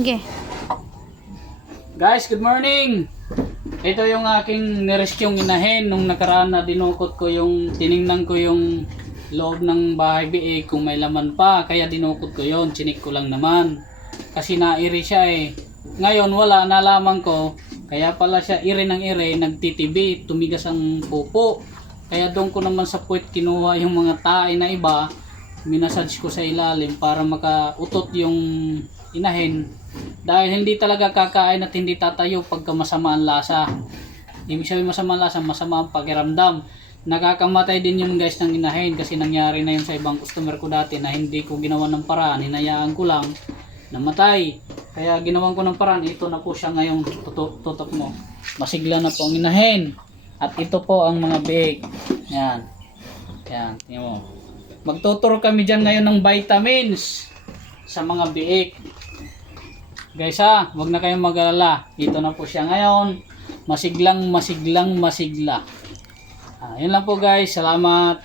Okay. Guys, good morning! Ito yung aking niresyong inahin nung nakaraan na dinukot ko yung, tiningnan ko yung loob ng bahay biig kung may laman pa. Kaya dinukot ko yon, chinik ko lang naman. Kasi nairi siya eh. Ngayon wala, nalaman ko. Kaya pala siya iri ng iri, nagtitibi, tumigas ang pupo. Kaya doon ko naman sa puwet kinuha yung mga tae na iba. Minasage ko sa ilalim para makautot yung inahin. Dahil hindi talaga kakain at hindi tatayo pagka masama ang lasa. Ibig sabihin masama ang lasa, masama ang pakiramdam. Nakakamatay din yun guys ng inahin kasi nangyari na yun sa ibang customer ko dati na hindi ko ginawa ng paraan, hinayaan ko lang, namatay. Kaya ginawan ko ng paraan, ito na po siya ngayong tutok mo. Masigla na po ang inahin. At ito po ang mga biig. Yan. Yan, tingnan mo. Magtuturo kami dyan ngayon ng vitamins sa mga biik. Guys ha, wag na kayong mag-alala. Ito na po siya ngayon. Masiglang masigla. Yun lang po guys. Salamat.